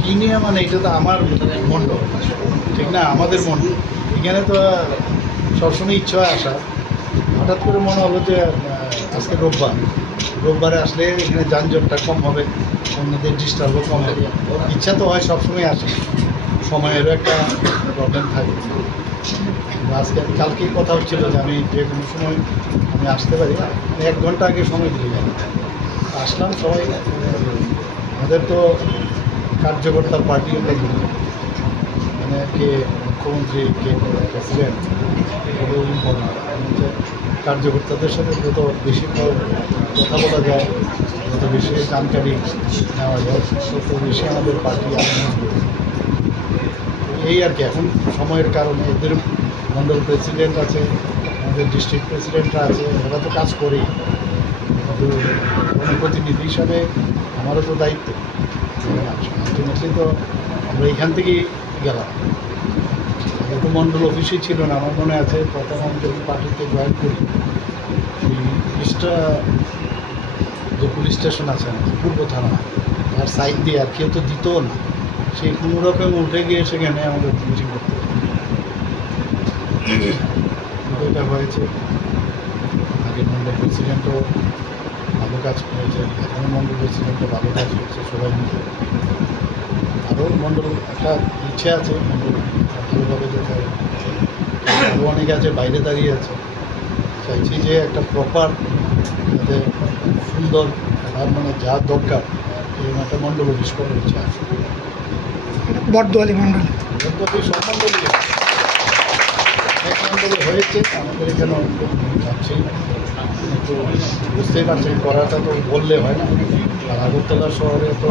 কী নিয়ে মানে এটা তো আমার মণ্ডল, ঠিক না? আমাদের মণ্ডল এখানে তো সবসময় ইচ্ছা হয় আসা। হঠাৎ করে মনে হলো যে আজকে রোববারে আসলে এখানে যানজটটা কম হবে, অন্যদের ডিস্টার্বও কম হবে। ইচ্ছা তো হয় সবসময় আসে, সময়েরও একটা প্রবলেম থাকে। আজকে কালকেই কথা হচ্ছিল যে আমি যে কোনো সময় আমি আসতে পারি, 1 ঘন্টা আগে সময় দিলে যাই। আসলাম সবাই। আমাদের তো কার্যকর্তার পার্টি মানে কে মুখ্যমন্ত্রী, কে প্রেসিডেন্ট, এগুলো ইম্পর্টেন্ট। কার্যকর্তাদের সাথে যত বেশি কথা বলা যায়, যত বেশি জানকারি নেওয়া যায়, তত বেশি আমাদের পার্টি এই আর কি। এখন সময়ের কারণে এদের মণ্ডল প্রেসিডেন্ট আছে, আমাদের ডিস্ট্রিক্ট প্রেসিডেন্টরা আছে, ওরা তো কাজ করেই। কিন্তু জনপ্রতিনিধি হিসাবে আমারও তো দায়িত্ব। আলটিমেটলি তো আমরা এখান থেকেই গেলাম। আগে তো মণ্ডল অফিসই ছিল না। আমার মনে আছে প্রথম আমি যখন পার্টিতে জয়েন করি, এই যে পুলিশ স্টেশন আছে পূর্ব থানা, আর সাইড দিয়ে আর কেউ তো দিত না, সেই কোনো রকম উঠে গিয়ে সেখানে আমাদের মিটিং করতে এটা হয়েছে। আগে মণ্ডল প্রেসিডেন্টও ভালো কাজ করেছে, এখনও মণ্ডল প্রেসিডেন্টও ভালো কাজ করছে সবাই মিলে। আরও মণ্ডল একটা ইচ্ছে আছে মণ্ডল ভালোভাবে যেতে হবে। আরও অনেকে আছে বাইরে দাঁড়িয়ে আছে, চাইছি যে একটা প্রপার যাতে সুন্দর মানে যা দরকার এরকম একটা মণ্ডল অফিস করার ইচ্ছা আছে। বটদোয়ালি মণ্ডল বটদোয়ালি সব মণ্ডলই অনেক মণ্ডলে হয়েছে, আমাদের এখানে যাচ্ছি। একটু বুঝতেই পারছেন করাটা তো বললে হয় না। আর আগরতলা শহরে তো